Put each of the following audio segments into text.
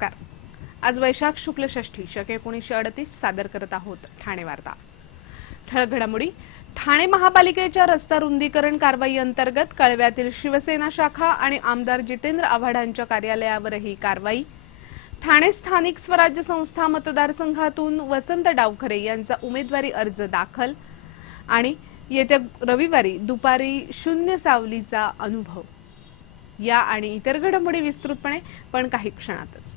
नमस्कार. आज वैशाख शुक्ल षष्ठी शके एकोणीसशे अडतीस सादर करत आहोत ठाणे वार्ता. ठळक घडामोडी. ठाणे महापालिकेच्या रस्ता रुंदीकरण कारवाई अंतर्गत कळव्यातील शिवसेना शाखा आणि आमदार जितेंद्र आव्हाडांच्या कार्यालयावरही कारवाई. ठाणे स्थानिक स्वराज्य संस्था मतदारसंघातून वसंत डावखरे यांचा उमेदवारी अर्ज दाखल आणि येत्या रविवारी दुपारी शून्य सावलीचा अनुभव. या आणि इतर घडामोडी विस्तृतपणे पण काही क्षणातच.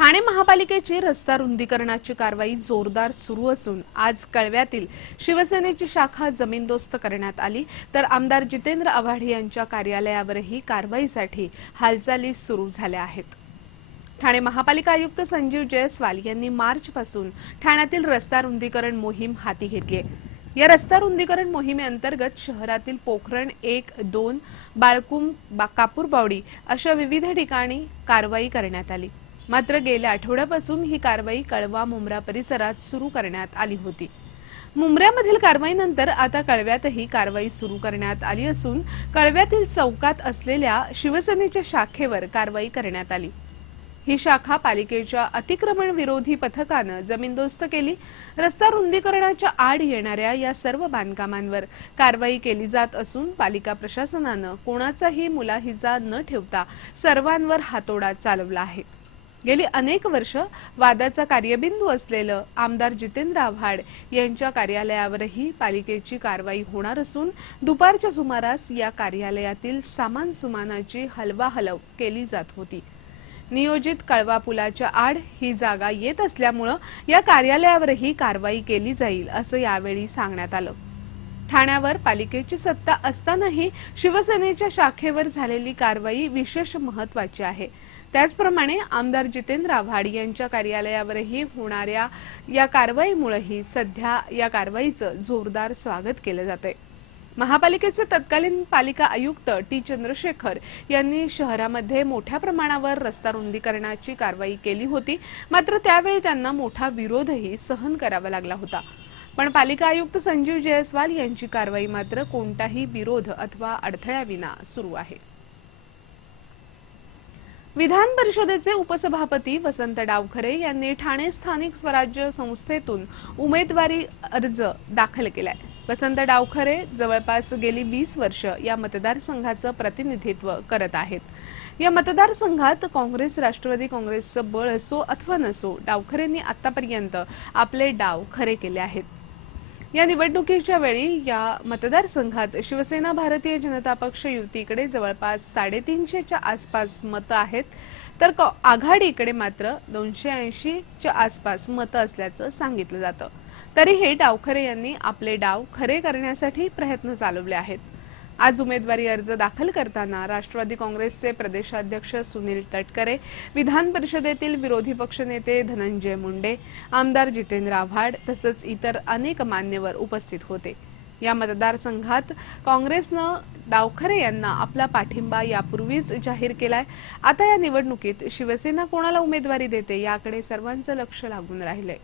ठाणे महापालिकेची रस्ता रुंदीकरणाची कारवाई जोरदार सुरू असून आज कळव्यातील शिवसेनेची शाखा जमीनदोस्त करण्यात आली. तर आमदार जितेंद्र आव्हाड यांच्या कार्यालयावरही कारवाईसाठी हालचाली सुरू झाल्या आहेत. ठाणे महापालिका आयुक्त संजीव जयस्वाल यांनी मार्चपासून ठाण्यातील रस्ता रुंदीकरण मोहीम हाती घेतली आहे. या रस्ता रुंदीकरण मोहिमेअंतर्गत शहरातील पोखरण एक दोन बाळकुम बा- कापूरबावडी अशा विविध ठिकाणी कारवाई करण्यात आली. मात्र गेल्या आठवड्यापासून ही कारवाई कळवा मुंब्रा परिसरात सुरू करण्यात आली होती. मुंब्र्यामधील कारवाईनंतर आता कळव्यातही कारवाई सुरू करण्यात आली असून कळव्यातील चौकात असलेल्या शिवसेनेच्या शाखेवर कारवाई करण्यात आली. ही शाखा पालिकेच्या अतिक्रमण विरोधी पथकानं जमीनदोस्त केली. रस्ता रुंदीकरणाच्या आड येणाऱ्या या सर्व बांधकामांवर कारवाई केली जात असून पालिका प्रशासनानं कोणाचाही मुलाहिजा न ठेवता सर्वांवर हातोडा चालवला आहे. गेली अनेक वर्ष वादाचा कार्यबिंदू असलेलं आमदार जितेंद्र आव्हाड यांच्या कार्यालयावरही पालिकेची कारवाई होणार असून दुपारच्या सुमारास या कार्यालयातील सामान सुमानाची हलवाहलव केली जात होती. नियोजित कळवा पुलाच्या आड ही जागा येत असल्यामुळं या कार्यालयावरही कारवाई केली जाईल असं यावेळी सांगण्यात आलं. ठाण्यावर पालिकेची सत्ता असतानाही शिवसेनेच्या शाखेवर झालेली कारवाई विशेष महत्वाची आहे. त्याचप्रमाणे आमदार जितेंद्र आव्हाड यांच्या कार्यालयावरही होणाऱ्या या कारवाईमुळेही सध्या या कारवाईचं जोरदार स्वागत केलं जातंय. महापालिकेचे तत्कालीन पालिका आयुक्त टी चंद्रशेखर यांनी शहरामध्ये मोठ्या प्रमाणावर रस्ता रुंदीकरणाची कारवाई केली होती. मात्र त्यावेळी त्यांना मोठा विरोधही सहन करावा लागला होता. पण पालिका आयुक्त संजीव जयस्वाल यांची कारवाई मात्र कोणताही विरोध अथवा अडथळ्याविना सुरू आहे. विधान परिषदेचे उपसभापती वसंत डावखरे यांनी ठाणे स्थानिक स्वराज्य संस्थेतून उमेदवारी अर्ज दाखल केलाय. वसंत डावखरे जवळपास गेली वीस वर्ष या मतदारसंघाचं प्रतिनिधित्व करत आहेत. या मतदारसंघात काँग्रेस राष्ट्रवादी काँग्रेसचं बळ असो अथवा नसो डावखरेंनी आतापर्यंत आपले डाव खरे केले आहेत. या निवडणुकीच्या वेळी या मतदारसंघात शिवसेना भारतीय जनता पक्ष युतीकडे जवळपास साडेतीनशेच्या आसपास मतं आहेत. तर आघाडीकडे मात्र दोनशे ऐंशीच्या आसपास मतं असल्याचं सांगितलं जातं. तरीही डावखरे यांनी आपले डाव खरे करण्यासाठी प्रयत्न चालवले आहेत. आज उमेदवारी अर्ज दाखल करताना राष्ट्रवादी काँग्रेसचे प्रदेशाध्यक्ष सुनील तटकरे विधान परिषदेतील विरोधी पक्षनेते धनंजय मुंडे आमदार जितेंद्र आव्हाड तसंच इतर अनेक मान्यवर उपस्थित होते. या मतदारसंघात काँग्रेसनं डावखरे यांना आपला पाठिंबा यापूर्वीच जाहीर केलाय. आता या निवडणुकीत शिवसेना कोणाला उमेदवारी देते याकडे सर्वांचं लक्ष लागून राहिलंय.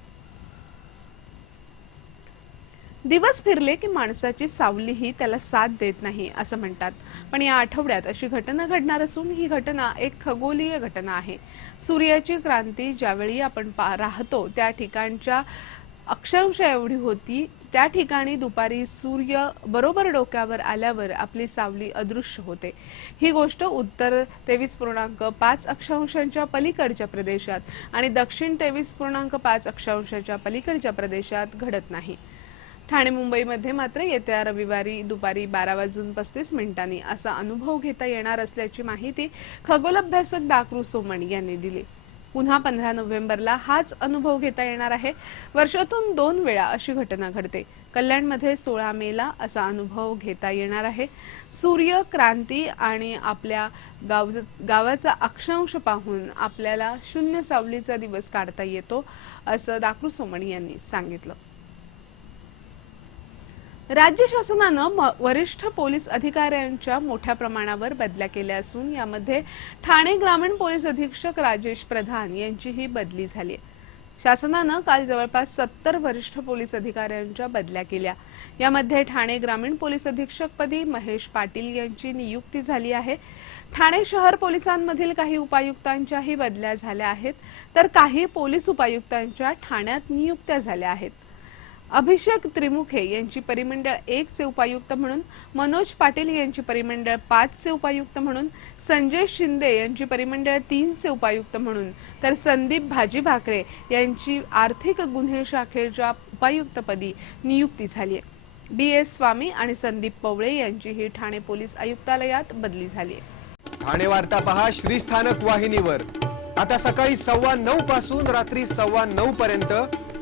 दिवस फिरले की माणसाची सावलीही त्याला साथ देत नाही असं म्हणतात. पण या आठवड्यात अशी घटना घडणार असून ही घटना एक खगोलीय घटना आहे. सूर्याची क्रांती ज्यावेळी आपण पा राहतो त्या ठिकाणच्या अक्षांश एवढी होती. त्या ठिकाणी दुपारी सूर्य बरोबर डोक्यावर आल्यावर आपली सावली अदृश्य होते. ही गोष्ट उत्तर तेवीस पूर्णांक पाच अक्षांशांच्या पलीकडच्या प्रदेशात आणि दक्षिण तेवीस पूर्णांक पाच अक्षांशाच्या पलीकडच्या प्रदेशात घडत नाही. ठाणे मुंबईमध्ये मात्र येत्या रविवारी दुपारी बारा वाजून पस्तीस मिनिटांनी असा अनुभव घेता येणार असल्याची माहिती खगोलाभ्यासक दाकरू सोमण यांनी दिली. पुन्हा पंधरा नोव्हेंबरला हाच अनुभव घेता येणार आहे. वर्षातून दोन वेळा अशी घटना घडते. कल्याणमध्ये सोळा मेला असा अनुभव घेता येणार आहे. सूर्य क्रांती आणि आपल्या गाव गावाचा अक्षांश पाहून आपल्याला शून्य सावलीचा दिवस काढता येतो असं दाकरू सोमणी यांनी सांगितलं. राज्य शासनानं म- वरिष्ठ पोलीस अधिकाऱ्यांच्या मोठ्या प्रमाणावर बदल्या केल्या असून यामध्ये ठाणे ग्रामीण पोलीस अधीक्षक राजेश प्रधान यांचीही बदली झाली आहे. शासनानं काल जवळपास सत्तर वरिष्ठ पोलीस अधिकाऱ्यांच्या बदल्या केल्या. यामध्ये ठाणे ग्रामीण पोलीस अधीक्षकपदी महेश पाटील यांची नियुक्ती झाली आहे. ठाणे शहर पोलिसांमधील काही उपायुक्तांच्याही बदल्या झाल्या आहेत तर काही पोलीस उपायुक्तांच्या ठाण्यात नियुक्त्या झाल्या आहेत. अभिषेक त्रिमुखे यांची परिमंडळ एक चे उपायुक्त म्हणून मनोज पाटील यांची परिमंडळ पाच चे उपायुक्त म्हणून संजय शिंदे यांची परिमंडळ तीन चे उपायुक्त म्हणून. तर संदीप भाजी भाकरे यांची आर्थिक गुन्हे शाखेच्या उपायुक्तपदी नियुक्ती झाली आहे बी एस स्वामी आणि संदीप पवळे यांची ही ठाणे पोलीस आयुक्तालयात बदली झाली आहे ठाणे वार्ता पहा श्रीस्थानक वाहिनीवर. आता सकाळी सव्वा नऊ पासून रात्री सव्वा नऊ पर्यंत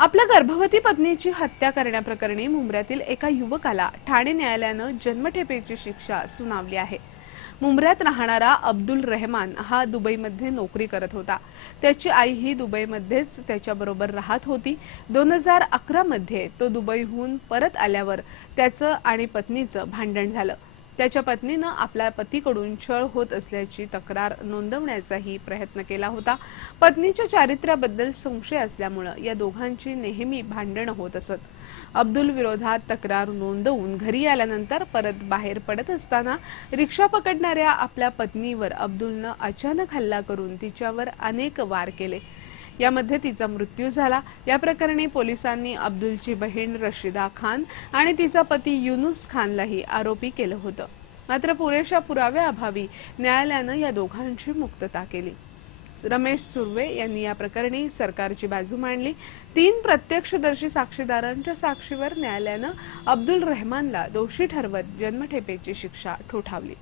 आपल्या गर्भवती पत्नीची हत्या करण्याप्रकरणी मुंबऱ्यातील एका युवकाला ठाणे न्यायालयानं जन्मठेपेची शिक्षा सुनावली आहे. मुंबऱ्यात राहणारा अब्दुल रेहमान हा दुबईमध्ये नोकरी करत होता. त्याची आई ही दुबईमध्येच त्याच्याबरोबर राहत होती. दोन हजार अकरामध्ये तो दुबईहून परत आल्यावर त्याचं आणि पत्नीचं भांडण झालं. त्याच्या पत्नीनं आपल्या पतीकडून छळ होत असल्याची तक्रार नोंदवण्याचाही प्रयत्न केला होता. पत्नीच्या चारित्र्याबद्दल संशय असल्यामुळं या दोघांची नेहमी भांडणं होत असत. अब्दुल विरोधात तक्रार नोंदवून घरी आल्यानंतर परत बाहेर पडत असताना रिक्षा पकडणाऱ्या आपल्या पत्नीवर अब्दुलनं अचानक हल्ला करून तिच्यावर अनेक वार केले. यामध्ये तिचा मृत्यू झाला. या प्रकरणी पोलिसांनी अब्दुलची बहीण रशिदा खान आणि तिचा पती युनुस खानलाही आरोपी केलं होतं. मात्र पुरेशा पुराव्याअभावी न्यायालयानं या दोघांची मुक्तता केली. रमेश सुर्वे यांनी या प्रकरणी सरकारची बाजू मांडली. तीन प्रत्यक्षदर्शी साक्षीदारांच्या साक्षीवर न्यायालयानं अब्दुल रहमानला दोषी ठरवत जन्मठेपेची शिक्षा ठोठावली.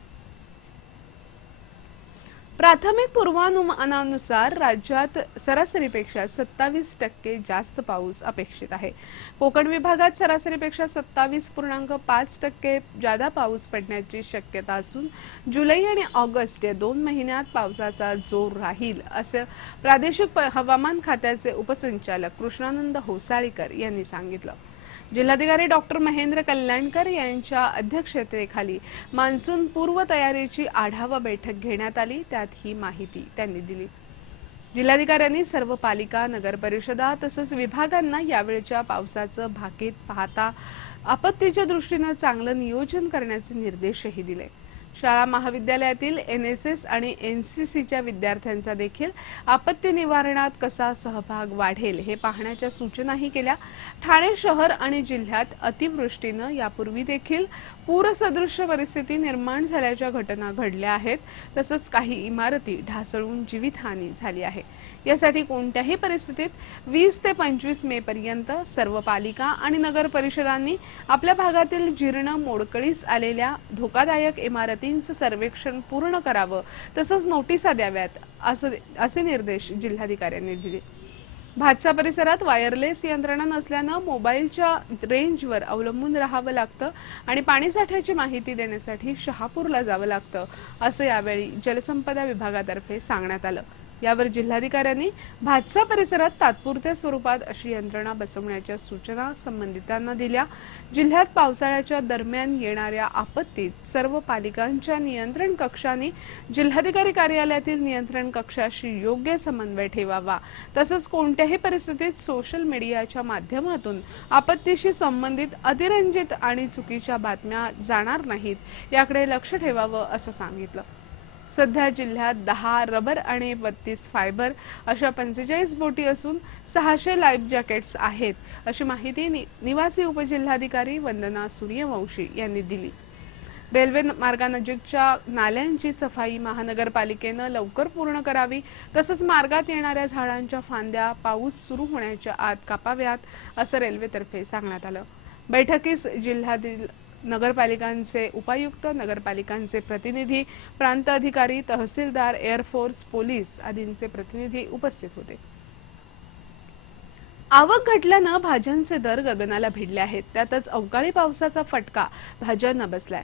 प्राथमिक पूर्वानुमानानुसार राज्यात सरासरीपेक्षा सत्तावीस टक्के जास्त पाऊस अपेक्षित आहे. कोकण विभागात सरासरीपेक्षा सत्तावीस पूर्णांक पाच टक्के जादा पाऊस पडण्याची शक्यता असून जुलै आणि ऑगस्ट या दोन महिन्यात पावसाचा जोर राहील असं प्रादेशिक प- हवामान खात्याचे उपसंचालक कृष्णानंद होसाळीकर यांनी सांगितलं. जिल्हाधिकारी डॉक्टर महेंद्र कल्याणकर यांच्या अध्यक्षतेखाली मान्सून पूर्व तयारीची आढावा बैठक घेण्यात आली. त्यात ही माहिती त्यांनी दिली. जिल्हाधिकाऱ्यांनी सर्व पालिका नगर परिषदा तसंच विभागांना यावेळच्या पावसाचं भाकीत पाहता आपत्तीच्या दृष्टीनं चांगलं नियोजन करण्याचे निर्देशही दिले. शाळा महाविद्यालयातील एन एस एस आणि एन सी सीच्या विद्यार्थ्यांचा देखील आपत्ती निवारणात कसा सहभाग वाढेल हे पाहण्याच्या सूचनाही केल्या. ठाणे शहर आणि जिल्ह्यात अतिवृष्टीनं यापूर्वी देखील पूरसदृश्य परिस्थिती निर्माण झाल्याच्या घटना घडल्या आहेत. तसंच काही इमारती ढासळून जीवितहानी झाली आहे. यासाठी कोणत्याही परिस्थितीत वीस ते पंचवीस मे पर्यंत सर्व पालिका आणि नगर परिषदांनी आपल्या भागातील जीर्ण मोडकळीस आलेल्या धोकादायक इमारतींचं सर्वेक्षण पूर्ण करावं तसंच नोटिसा द्याव्यात असं असे निर्देश जिल्हाधिकाऱ्यांनी दिले. भातसा परिसरात वायरलेस यंत्रणा नसल्यानं मोबाईलच्या रेंजवर अवलंबून राहावं लागतं आणि पाणीसाठ्याची माहिती देण्यासाठी शहापूरला जावं लागतं असं यावेळी जलसंपदा विभागातर्फे सांगण्यात आलं. यावर जिल्हाधिकाऱ्यांनी भातसा परिसरात तात्पुरत्या स्वरूपात अशी यंत्रणा बसवण्याच्या सूचना संबंधितांना दिल्या. जिल्ह्यात पावसाळ्याच्या दरम्यान येणाऱ्या आपत्तीत सर्व पालिकांच्या नियंत्रण कक्षांनी जिल्हाधिकारी कार्यालयातील नियंत्रण कक्षाशी योग्य समन्वय ठेवावा. तसंच कोणत्याही परिस्थितीत सोशल मीडियाच्या माध्यमातून आपत्तीशी संबंधित अतिरंजित आणि चुकीच्या बातम्या जाणार नाहीत. याकडे लक्ष ठेवावं असं सांगितलं. सध्या जिल्ह्यात दहा रबर आणि बत्तीस फायबर अशा पंचेचाळीस बोटी असून सहाशे लाईफ जॅकेट्स आहेत अशी माहिती नि- निवासी उपजिल्हाधिकारी वंदना सूर्यवंशी यांनी दिली. रेल्वे मार्गानजीकच्या नाल्यांची सफाई महानगरपालिकेनं लवकर पूर्ण करावी तसंच मार्गात येणाऱ्या झाडांच्या फांद्या पाऊस सुरू होण्याच्या आत कापाव्यात असं रेल्वेतर्फे सांगण्यात आलं. बैठकीस जिल्ह्यातील नगरपालिकांचे उपायुक्त नगरपालिकांचे प्रतिनिधी प्रांत अधिकारी तहसीलदार एअरफोर्स पोलीस आदींचे प्रतिनिधी उपस्थित होते. आवक घटल्यानं भाज्यांचे दर गगनाला भिडले आहेत. त्यातच अवकाळी पावसाचा फटका भाज्यांना बसलाय.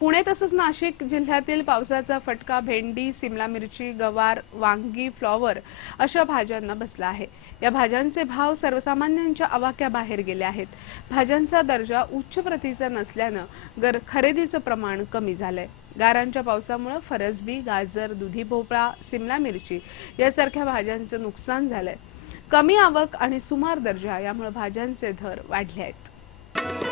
पुणे तसंच नाशिक जिल्ह्यातील पावसाचा फटका भेंडी सिमला मिरची गवार वांगी फ्लॉवर अशा भाज्यांना बसला आहे. या भाज्यांचे भाव सर्वसामान्यांच्या आवाक्याबाहेर गेले आहेत. भाज्यांचा दर्जा उच्च प्रतीचा नसल्यानं गर खरेदीचं प्रमाण कमी झालंय. गारांच्या पावसामुळे फरसबी गाजर दुधी भोपळा सिमला मिरची यासारख्या भाज्यांचं नुकसान झालंय. कमी आवक आणि सुमार दर्जा यामुळे भाज्यांचे दर वाढले आहेत.